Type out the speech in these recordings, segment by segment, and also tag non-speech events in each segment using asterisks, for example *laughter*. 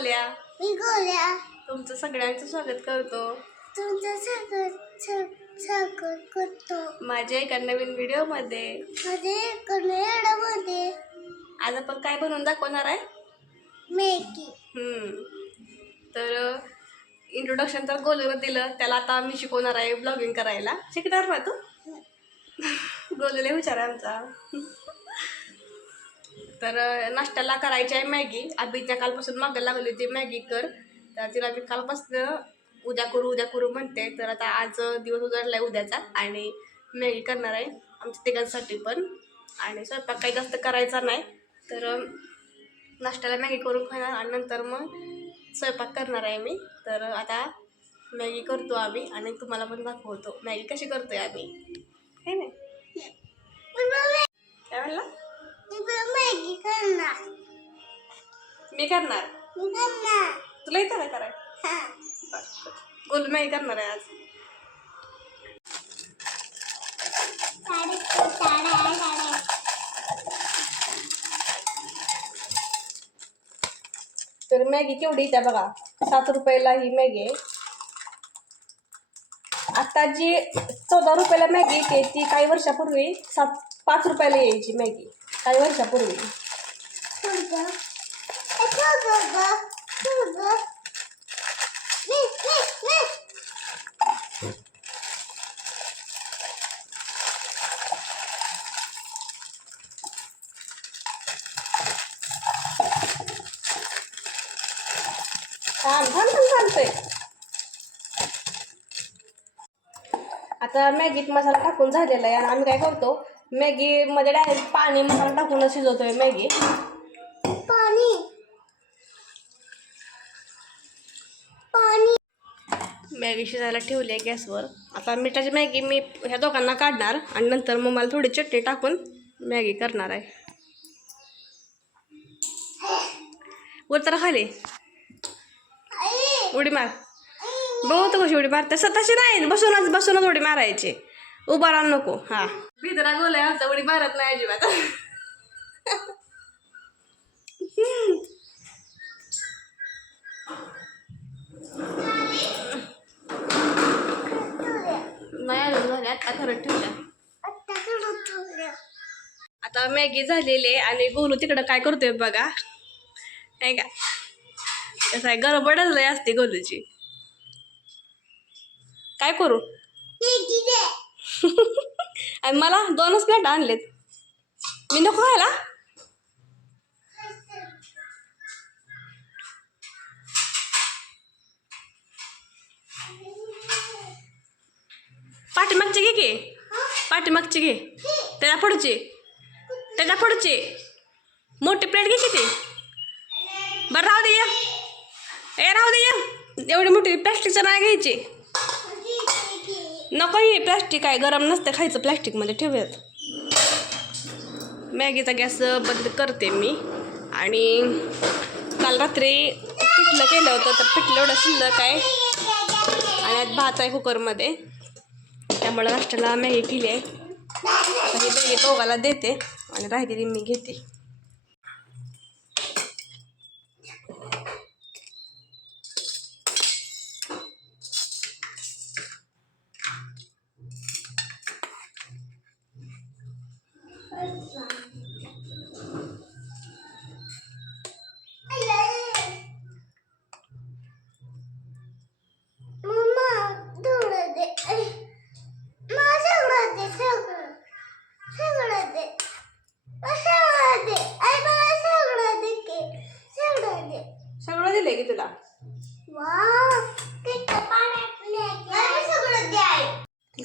गोल्या. मी गोल्या. तुमचं सगळ्यांचं स्वागत करतो. तुमचं सगळं सगळं करतो. माझ्या एका नवीन व्हिडिओमध्ये. मध्ये कन्नडमध्ये आज आपण काय बनवून दाखवणार आहे? मेगी. हम्म. तर इंट्रोडक्शन तर गोलूनं दिलं. त्याला आता मी शिकवणार आहे ब्लॉगिंग करायला. शिकणार ना तू? गोलूला विचार आमचा. तर नाश्त्याला करायची आहे मॅगी. अभिच्या कालपासून मागे लागली होती मॅगी कर. तर तिला मी कालपासून उद्या करू उद्या करू म्हणते. तर आता आज दिवस उजाडला आहे उद्याचा आणि मॅगी करणार आहे आमच्या तिघांसाठी पण. आणि स्वयंपाक काही जास्त करायचा नाही. तर नाश्त्याला मॅगी करून खाणार आणि नंतर मग स्वयंपाक करणार आहे मी. तर आता मॅगी करतो आम्ही आणि तुम्हाला पण दाखवतो मॅगी कशी करतोय आम्ही. हे नाही काय म्हणला? मॅगी करणार. मी करणार? मी करणार. तुला येतं का कराय हा. गोल मॅगी करणार आहे आज. तर मॅगी केवढी येत्या बघा. सात रुपयाला ही मॅगी आहे. आता जी चौदा रुपयाला मॅगी येते ती काही वर्षापूर्वी सात पाच रुपयाला यायची मॅगी. काही वर्षापूर्वी. छान छान छान चालतंय आता मॅगीत मसाला टाकून झालेला आहे आणि आम्ही काय करतो मॅगीमध्ये डायरेक्ट पाणी मसाला टाकूनच शिजवतोय मॅगी. पाणी. पाणी. मॅगी शिजायला ठेवली आहे गॅसवर. आता मिठाची मॅगी मी ह्या दोघांना काढणार आणि नंतर मग मला थोडी चटणी टाकून मॅगी करणार आहे. वर तर खाली. उडी मार. बघू तर कशी उडी मारते. स्वतःची नाही बसूनच बसूनच उडी मारायची. उभा राहू नको. हा. भितरा गोलाय आमचा उडी मारत नाही अजिबात. नाही अजून आता ठेवल्या आता मॅगी झालेली आहे आणि गोलू तिकडं काय करतोय बघा. नाही का? कसं आहे गडबडच लय असते गोलूची. काय करू? मेगी दे. *laughs* आणि मला दोनच प्लेट आणलेत. मी नको खायला. पाठीमागची घे की. पाठीमागची घे. त्याच्या पुढची त्याच्या पुढची मोठी प्लेट घे किती. बरं राहू दे ये. ए राहू दे एवढी मोठी प्लॅस्टिकचं नाही घ्यायची. नको हे प्लॅस्टिक आहे. गरम नसतं खायचं प्लॅस्टिकमध्ये ठेवूयात. मॅगीचा गॅस बंद करते मी. आणि काल रात्री पिठलं केलं होतं तर पिठलं एवढं शिल्लक आहे. आणि आज भात आहे कुकरमध्ये. त्यामुळं नाश्त्याला मॅगी केली आहे. आता ही मॅगी दोघाला देते आणि राहिलेली मी घेते.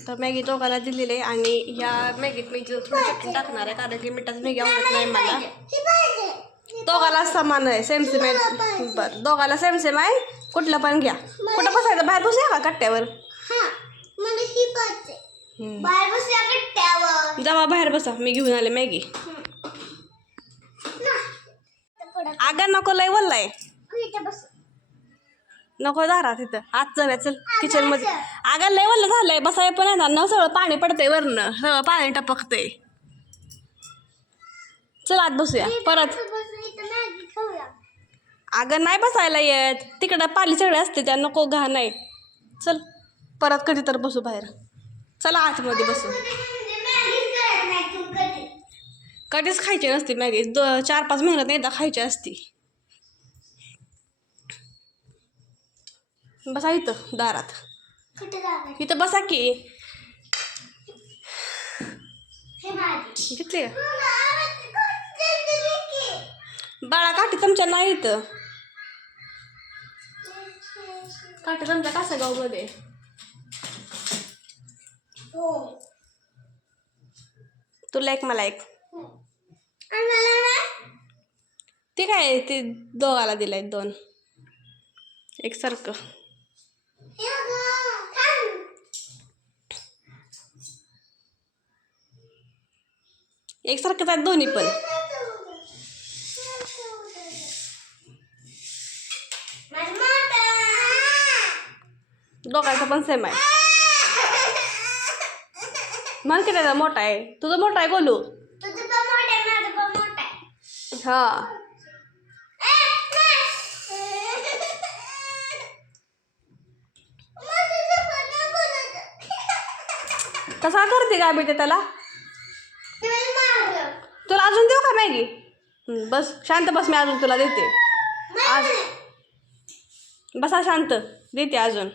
तर मॅगी दोघाला दिलेली आहे आणि या मॅगीत मी थोडी चटणी टाकणार आहे कारण की मिठाची मॅगी आवडत नाही मला. ही दोघाला समान आहे सेम सेम आहे. बरं दोघाला सेम सेम आहे. कुठलं पण घ्या. कुठं बसायचं? बाहेर बसूया का कट्ट्यावर? हा ही जावा बाहेर बसा. मी घेऊन आले मॅगी. आगा नको लय इथं बस. नको दारा तिथं. आत जाऊया चल किचनमध्ये. आगा लय वल्ल झालंय. बसाय पण येणार ना सगळं. पाणी पडतंय वरनं. सगळं पाणी टपकतंय. चल आत बसूया. परत. अगं नाही बसायला येत. तिकडं पाली सगळे असते त्या नको घाण नाही. चल परत कधी तर बसू बाहेर. चला आतमध्ये बसू. कधीच खायची नसते मॅगी. दो चार पाच महिन्यात एकदा खायची असती. बसा इथं दारात. इथं बसा की. हे घेतले का. बाळा काठी तुमच्या नाही इथं. काठी तुमच्या कासागावमध्ये हो. तुला एक मला एक. ना? ते काय ते दोघाला दिलाय दोन. एक सारखं हे बघ, थांब. एकसारखंच आहेत दोन्ही पण. दोघांचा पण सेम आहे. म्हण की त्याचा मोठा आहे. तुझा मोठा आहे गोलू? हा. कसा करते काय बेटे त्याला? ते तुला अजून देऊ का मॅगी? बस शांत बस मी अजून तुला देते. आज बसा शांत देते अजून.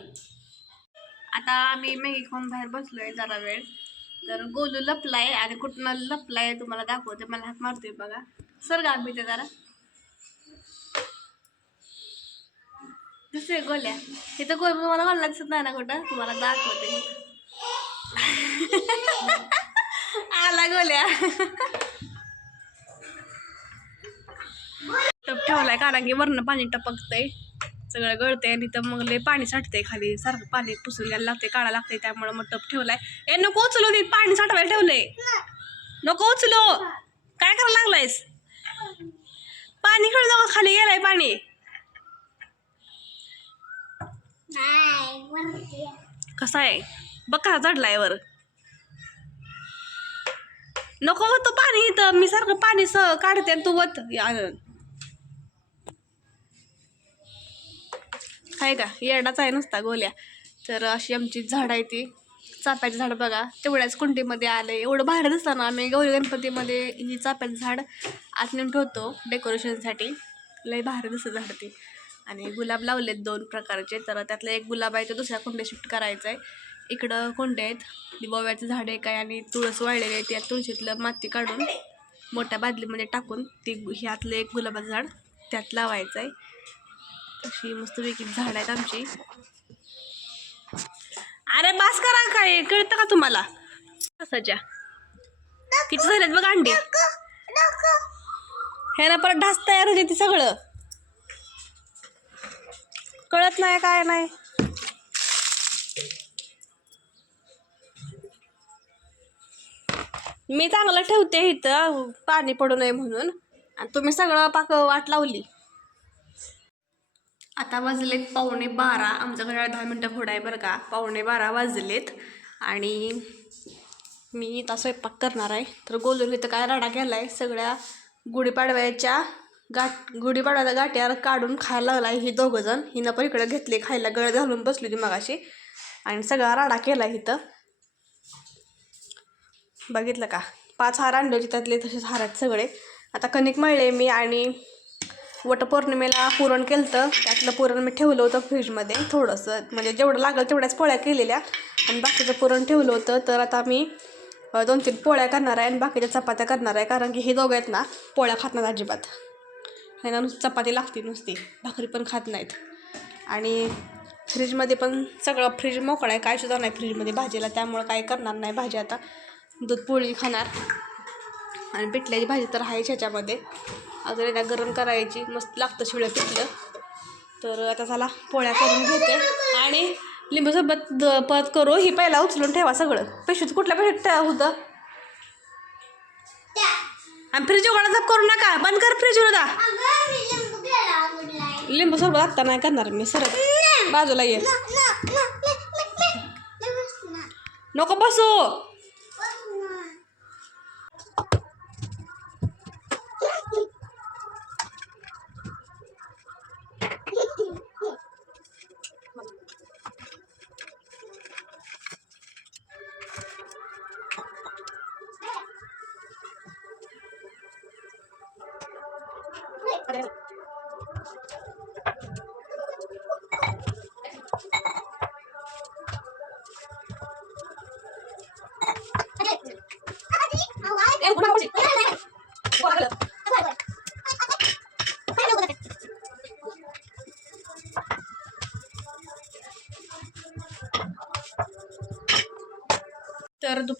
आता आम्ही मॅगी खाऊन बाहेर बसलोय जरा वेळ. तर गोलू लपलाय आणि कुठनं लपलाय तुम्हाला दाखवते. मला हात मारतोय बघा. सर गा मी ते जरा. दुसरे गोल्या. इथं गोल तुम्हाला म्हणला दिसत नाही ना कुठं. तुम्हाला दाखवते. *laughs* आला गोल्या. *laughs* टप ठेवलाय कारण की वरनं पाणी टपकतंय. सगळं गळतंय आणि तर मग लय पाणी साठतंय खाली. सारखं पाणी पुसून घ्यायला लागते काढा लागते त्यामुळे मग टप ठेवलाय. ए नको उचलो मी पाणी साठवायला ठेवलंय. नको उचलो. काय करायला लागलायस? पाणी खेळू नको खाली गेलाय पाणी. आहे. कसा आहे? बघ कसा चढलाय वर. नको हो तो पाणी इथं. मी सारखं पाणी स काढते आणि तू वत. आहे का? येडाच आहे नसता गोल्या. तर अशी आमची झाड आहे ती. चाप्याचं झाड बघा. तेवढ्याच कुंडीमध्ये आले एवढं बाहेर दिसताना आम्ही. गौरी गणपतीमध्ये ही चाप्याचं झाड आत नेऊन ठेवतो डेकोरेशनसाठी. लय बाहेर दिसतं झाड ते. आणि गुलाब लावलेत दोन प्रकारचे. तर त्यातला एक गुलाब आहे तो दुसऱ्या कुंडे शिफ्ट करायचा आहे इकडं कोंडे आहेत. गोव्याचं झाड आहे काय आणि तुळस वाळलेली आहे त्या तुळशीतलं माती काढून मोठ्या बादलीमध्ये टाकून ती ह्यातलं एक गुलाबाचं झाड त्यात लावायचं आहे अशी मस्तपैकी झाड आहेत आमची. अरे बास करा काय कळतं का तुम्हाला? सजा किती झालेत बघ अंडी. नको, हे ना परत ढास तयार होते ती सगळं. कळत नाही काय नाही. मी चांगलं ठेवते इथं पाणी पडू नये म्हणून. आणि तुम्ही सगळं पाक वाट लावली. आता वाजलेत पावणे बारा. आमच्याकडे दहा मिनटं घोडा आहे बरं का. पावणे बारा वाजलेत. आणि मी इथं स्वयंपाक करणार आहे. तर गोलूर इथं काय राडा केला आहे सगळ्या गुढीपाडव्याच्या गाठ गुढीपाडव्याच्या गाठ्यावर काढून खायला लागला आहे ही दोघंजण हिनं पण इकडं घेतले खायला. गळ घालून बसली होती मगाशी. आणि सगळा राडा केला आहे इथं. बघितलं का? पाच हार आणले होते त्यातले तसेच हार आहेत सगळे. आता कणिक मळले मी आणि वटपौर्णिमेला पुरण केलं होतं त्यातलं पुरण मी ठेवलं होतं फ्रीजमध्ये थोडंसं. म्हणजे जेवढं लागलं तेवढ्याच पोळ्या केलेल्या. आणि बाकीचं पुरण ठेवलं होतं. तर आता मी दोन तीन पोळ्या करणार आहे आणि बाकीच्या चपात्या करणार आहे. कारण की हे दोघं आहेत ना पोळ्या खात नाहीत अजिबात. ना नुसती चपाती लागते नुसती. भाकरी पण खात नाहीत. आणि फ्रीजमध्ये पण सगळं फ्रीज मोकळा आहे. काय सुद्धा नाही फ्रीजमध्ये भाजीला. त्यामुळं काय करणार नाही भाजी आता. दूध पोळी खाणार. आणि पिठल्याची भाजी तर आहेच ह्याच्यामध्ये. अजून एकदा गरम करायची मस्त लागतं शिळं पिठलं तर आता झाला पोळ्या करून घेते आणि लिंबूसोबत द परत करू ही पहिला उचलून ठेवा सगळं पेशूत कुठल्या पेशूत ठेवा होतं आणि फ्रीज उघडा झाप करू नका बंद कर फ्रीज उघडा लिंबू सोबत सरबत आत्ता नाही करणार मी सरळ बाजूला ये नको बसू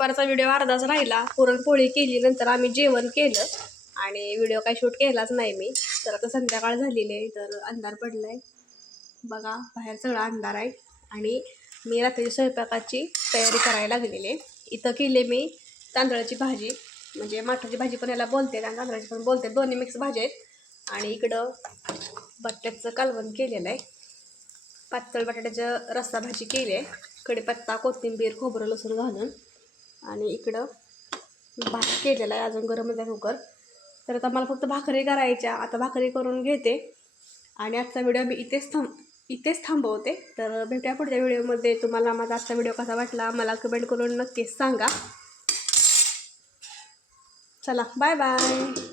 दुपारचा व्हिडिओ अर्धाच राहिला. पुरणपोळी केली नंतर आम्ही जेवण केलं. आणि व्हिडिओ काही शूट केलाच नाही मी. तर आता संध्याकाळ झालेली आहे तर अंधार पडलाय. बघा बाहेर सगळा अंधार आहे. आणि मी रात्री स्वयंपाकाची तयारी करायला लागलेली आहे. इथं केले मी तांदळाची भाजी. म्हणजे माठाची भाजी पण याला बोलते आणि तांदळाची पण बोलते. दोन्ही मिक्स भाजी आहेत. आणि इकडं बटाट्याचं कालवण केलेलं आहे. पातळ बटाट्याचं रस्सा भाजी केली आहे. कढीपत्ता कोथिंबीर खोबरं लसूण घालून. आणि इकडं भात केलेला आहे अजून गरमच आहे कुकर. तर आता मला फक्त भाकरी करायच्या आता भाकरी करून घेते. आणि आजचा व्हिडिओ मी इथेच थांब इथेच थांबवते. तर भेटूया पुढच्या व्हिडिओमध्ये. तुम्हाला माझा आजचा व्हिडिओ कसा वाटला मला कमेंट करून नक्कीच सांगा. चला बाय बाय